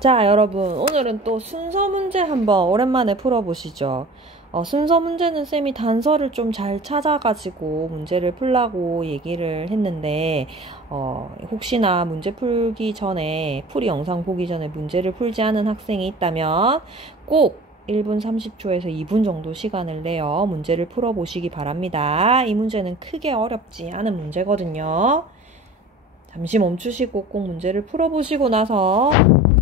자, 여러분, 오늘은 또 순서 문제 한번 오랜만에 풀어보시죠. 순서 문제는 쌤이 단서를 좀 잘 찾아가지고 문제를 풀라고 얘기를 했는데, 혹시나 문제 풀기 전에, 풀이 영상 보기 전에 문제를 풀지 않은 학생이 있다면 꼭 1분 30초에서 2분 정도 시간을 내어 문제를 풀어보시기 바랍니다. 이 문제는 크게 어렵지 않은 문제거든요. 잠시 멈추시고 꼭 문제를 풀어보시고 나서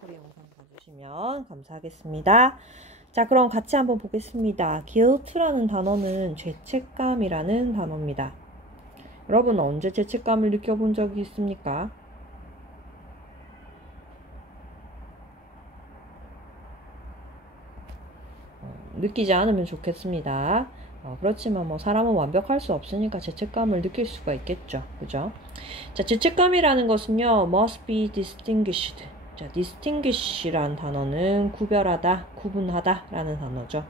우리 영상 봐주시면 감사하겠습니다. 자, 그럼 같이 한번 보겠습니다. guilt라는 단어는 죄책감이라는 단어입니다. 여러분 언제 죄책감을 느껴본 적이 있습니까? 느끼지 않으면 좋겠습니다. 그렇지만 뭐 사람은 완벽할 수 없으니까 죄책감을 느낄 수가 있겠죠. 그죠? 자, 죄책감이라는 것은요, must be distinguished. 자, distinguish라는 단어는 구별하다, 구분하다 라는 단어죠.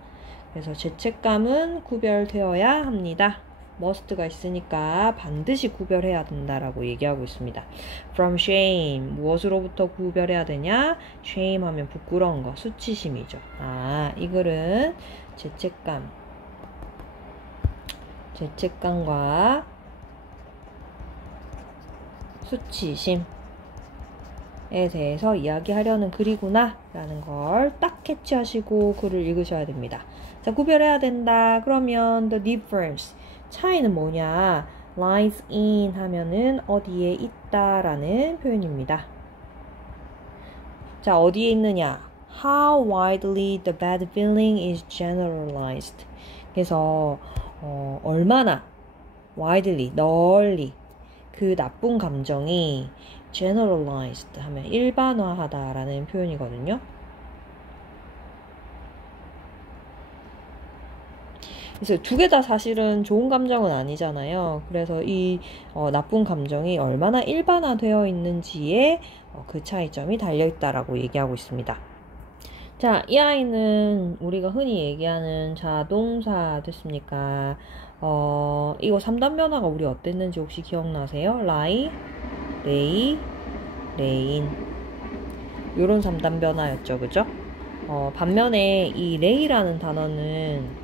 그래서 죄책감은 구별되어야 합니다. must가 있으니까 반드시 구별해야 된다라고 얘기하고 있습니다. From shame, 무엇으로부터 구별해야 되냐? shame 하면 부끄러운 거, 수치심이죠. 이 글은 죄책감과 수치심에 대해서 이야기하려는 글이구나 라는 걸 딱 캐치하시고 글을 읽으셔야 됩니다. 자, 구별해야 된다. 그러면 the difference, 차이는 뭐냐? lies in 하면은 어디에 있다 라는 표현입니다. 자, 어디에 있느냐? How widely the bad feeling is generalized. 그래서 얼마나 widely, 널리 그 나쁜 감정이 generalized 하면 일반화하다라는 표현이거든요. 그래서 두 개 다 사실은 좋은 감정은 아니잖아요. 그래서 이 나쁜 감정이 얼마나 일반화되어 있는지에 그 차이점이 달려있다라고 얘기하고 있습니다. 자, 이 아이는 우리가 흔히 얘기하는 자동사 됐습니까? 이거 3단 변화가 우리 어땠는지 혹시 기억나세요? lie, lay, rain. 요런 3단 변화였죠. 그죠? 반면에 이 lay라는 단어는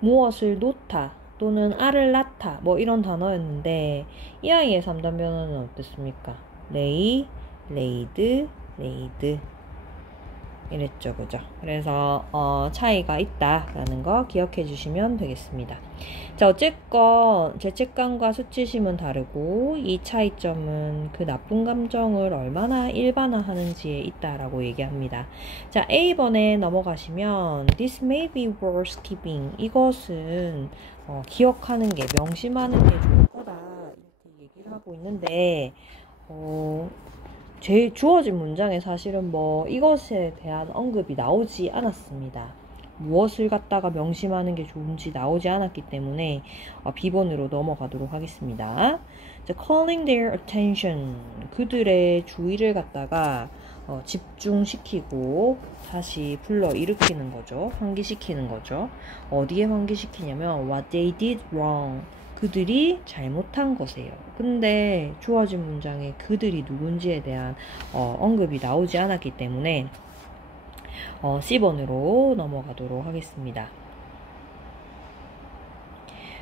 무엇을 놓다 또는 알을 낳다 뭐 이런 단어였는데 이 아이의 3단 변화는 어땠습니까? lay, laid, laid 이랬죠. 그죠? 그래서 차이가 있다라는 거 기억해 주시면 되겠습니다. 자, 어쨌건 죄책감과 수치심은 다르고 이 차이점은 그 나쁜 감정을 얼마나 일반화하는지에 있다라고 얘기합니다. 자, A번에 넘어가시면 This may be worth keeping. 이것은 기억하는 게, 명심하는 게 좋을 거다 이렇게 얘기를 하고 있는데 제 주어진 문장에 사실은 뭐 이것에 대한 언급이 나오지 않았습니다. 무엇을 갖다가 명심하는 게 좋은지 나오지 않았기 때문에 B번으로 넘어가도록 하겠습니다. 자, calling their attention, 그들의 주의를 갖다가 집중시키고 다시 불러일으키는 거죠. 환기시키는 거죠. 어디에 환기시키냐면 what they did wrong, 그들이 잘못한 것이에요. 근데 주어진 문장에 그들이 누군지에 대한 언급이 나오지 않았기 때문에 C번으로 넘어가도록 하겠습니다.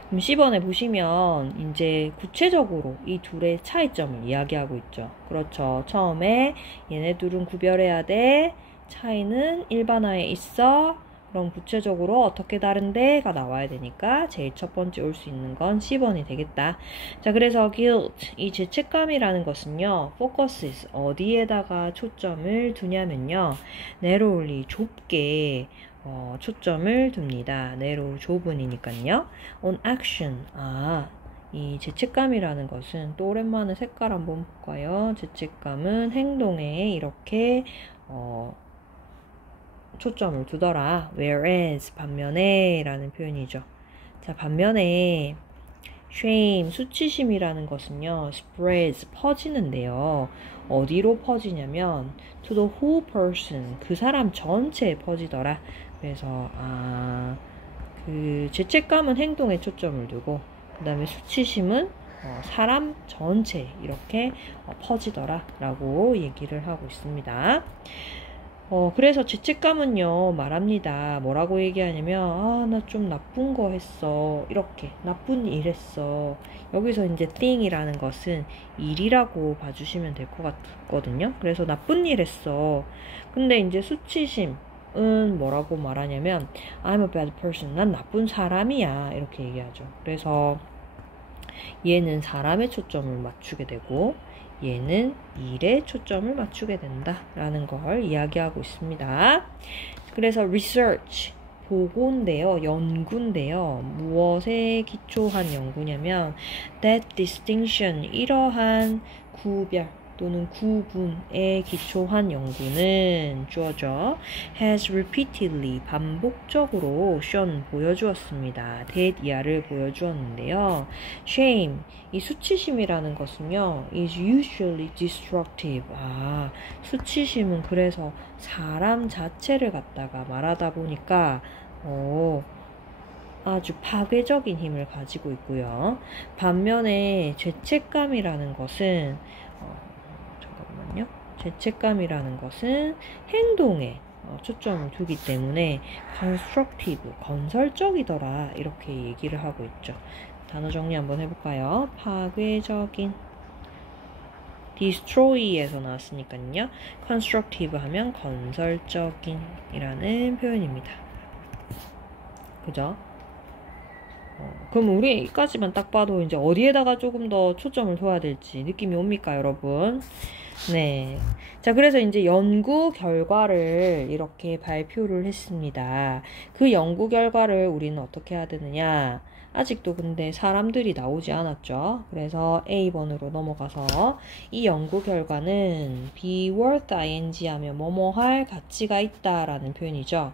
그럼 C번에 보시면 이제 구체적으로 이 둘의 차이점을 이야기하고 있죠. 그렇죠. 처음에 얘네 둘은 구별해야 돼. 차이는 일반화에 있어. 그럼 구체적으로 어떻게 다른데가 나와야 되니까 제일 첫 번째 올 수 있는 건 C번이 되겠다. 자, 그래서 guilt, 이 죄책감이라는 것은요, focuses, 어디에다가 초점을 두냐면요, narrowly, 좁게 초점을 둡니다. narrow, 좁은이니까요. on action, 이 죄책감이라는 것은 또 오랜만에 색깔 한번 볼까요? 죄책감은 행동에 이렇게 초점을 두더라. whereas, 반면에 라는 표현이죠. 자, 반면에 shame, 수치심이라는 것은요, spreads, 퍼지는데요. 어디로 퍼지냐면 to the whole person, 그 사람 전체에 퍼지더라. 그래서 그 죄책감은 행동에 초점을 두고 그 다음에 수치심은 사람 전체 이렇게 퍼지더라 라고 얘기를 하고 있습니다. 그래서 죄책감은요, 말합니다. 뭐라고 얘기하냐면, 나 좀 나쁜 거 했어. 이렇게, 나쁜 일 했어. 여기서 이제 thing이라는 것은 일이라고 봐주시면 될 것 같거든요. 그래서 나쁜 일 했어. 근데 이제 수치심은 뭐라고 말하냐면, I'm a bad person. 난 나쁜 사람이야. 이렇게 얘기하죠. 그래서 얘는 사람에 초점을 맞추게 되고, 얘는 일에 초점을 맞추게 된다라는 걸 이야기하고 있습니다. 그래서 research, 보고인데요, 연구인데요. 무엇에 기초한 연구냐면 that distinction, 이러한 구별 또는 구분에 기초한 연구는 주어져 has repeatedly, 반복적으로 shown, 보여주었습니다. that 이하를 보여주었는데요. shame, 이 수치심이라는 것은요, is usually destructive. 수치심은 그래서 사람 자체를 갖다가 말하다 보니까 아주 파괴적인 힘을 가지고 있고요. 반면에 죄책감이라는 것은 죄책감이라는 것은 행동에 초점을 두기 때문에 constructive, 건설적이더라 이렇게 얘기를 하고 있죠. 단어 정리 한번 해볼까요? 파괴적인, destroy에서 나왔으니까요. constructive 하면 건설적인 이라는 표현입니다. 그죠? 그럼 우리 여기까지만 딱 봐도 이제 어디에다가 조금 더 초점을 둬야 될지 느낌이 옵니까, 여러분? 네. 자, 그래서 이제 연구 결과를 이렇게 발표를 했습니다. 그 연구 결과를 우리는 어떻게 해야 되느냐? 아직도 근데 사람들이 나오지 않았죠. 그래서 A번으로 넘어가서 이 연구 결과는 be worth ing 하면 뭐뭐 할 가치가 있다라는 표현이죠.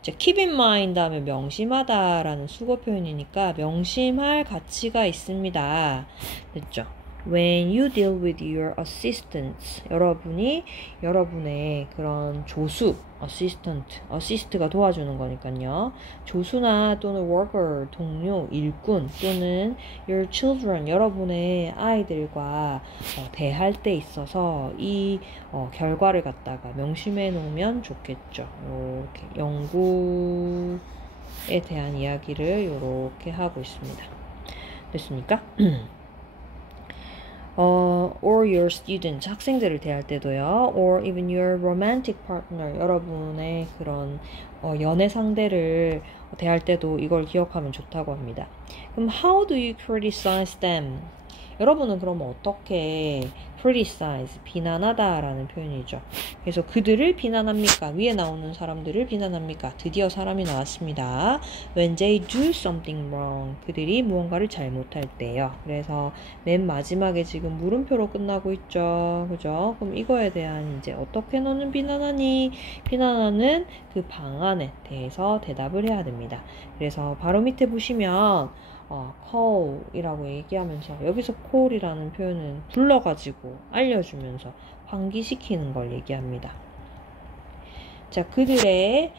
자, keep in mind 하면 명심하다라는 수거 표현이니까 명심할 가치가 있습니다. 됐죠? When you deal with your assistants, 여러분의 그런 조수, assist가 도와주는 거니까요. 조수나 또는 worker, 동료, 일꾼 또는 your children, 여러분의 아이들과 대할 때 있어서 이 결과를 갖다가 명심해 놓으면 좋겠죠. 이렇게 연구에 대한 이야기를 이렇게 하고 있습니다. 됐습니까? or your students, 학생들을 대할 때도요. or even your romantic partner, 여러분의 그런 연애 상대를 대할 때도 이걸 기억하면 좋다고 합니다. 그럼 how do you criticize them? 여러분은 그러면 어떻게 criticize, 비난하다라는 표현이죠. 그래서 그들을 비난합니까? 위에 나오는 사람들을 비난합니까? 드디어 사람이 나왔습니다. When they do something wrong, 그들이 무언가를 잘못할 때요. 그래서 맨 마지막에 지금 물음표로 끝나고 있죠. 그죠? 그럼 이거에 대한 이제 어떻게 너는 비난하니? 비난하는 그 방안에 대해서 대답을 해야 됩니다. 그래서 바로 밑에 보시면 call이라고 얘기하면서 여기서 call이라는 표현은 불러가지고 알려주면서 환기시키는 걸 얘기합니다. 자, 그들의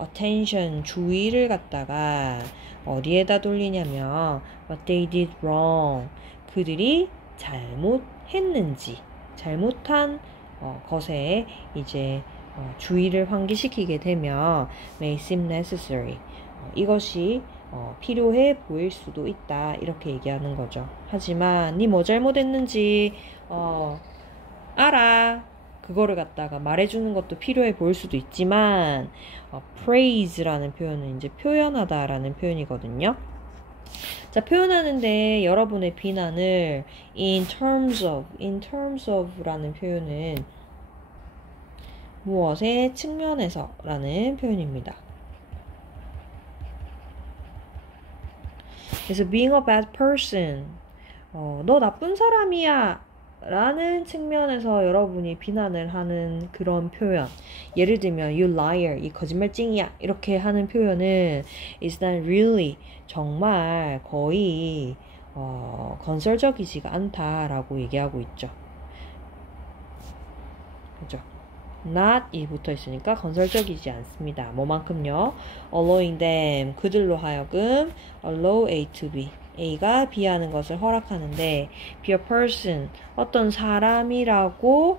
attention, 주의를 갖다가 어디에다 돌리냐면 what they did wrong, 그들이 잘못했는지, 잘못한 것에 이제 주의를 환기시키게 되면 may seem necessary, 이것이 필요해 보일 수도 있다 이렇게 얘기하는 거죠. 하지만 니 뭐 잘못했는지 알아, 그거를 갖다가 말해주는 것도 필요해 보일 수도 있지만 praise라는 표현은 이제 표현하다라는 표현이거든요. 자, 표현하는데 여러분의 비난을 in terms of 라는 표현은 무엇의 측면에서 라는 표현입니다. 그래서 being a bad person, 너 나쁜 사람이야 라는 측면에서 여러분이 비난을 하는 그런 표현, 예를 들면 you liar, 이 거짓말쟁이야 이렇게 하는 표현은 is not really, 정말 거의 건설적이지가 않다라고 얘기하고 있죠. 그죠? not이 붙어 있으니까 건설적이지 않습니다. 뭐만큼요? allowing them, 그들로 하여금 allow A to B, A가 B 하는 것을 허락하는데 be a person, 어떤 사람이라고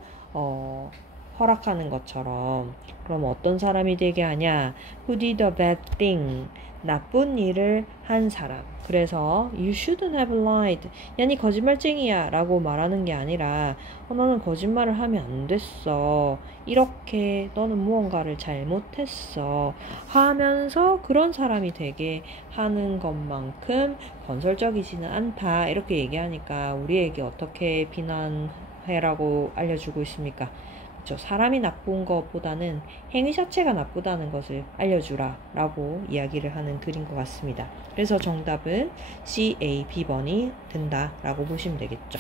허락하는 것처럼. 그럼 어떤 사람이 되게 하냐? Who did a bad thing, 나쁜 일을 한 사람. 그래서 you shouldn't have lied, 야니 거짓말쟁이야 라고 말하는 게 아니라 너는 거짓말을 하면 안 됐어, 이렇게 너는 무언가를 잘못했어 하면서 그런 사람이 되게 하는 것만큼 건설적이지는 않다, 이렇게 얘기하니까 우리에게 어떻게 비난해라고 알려주고 있습니까? 사람이 나쁜 것보다는 행위 자체가 나쁘다는 것을 알려주라 라고 이야기를 하는 글인 것 같습니다. 그래서 정답은 C, A, B번이 된다 라고 보시면 되겠죠.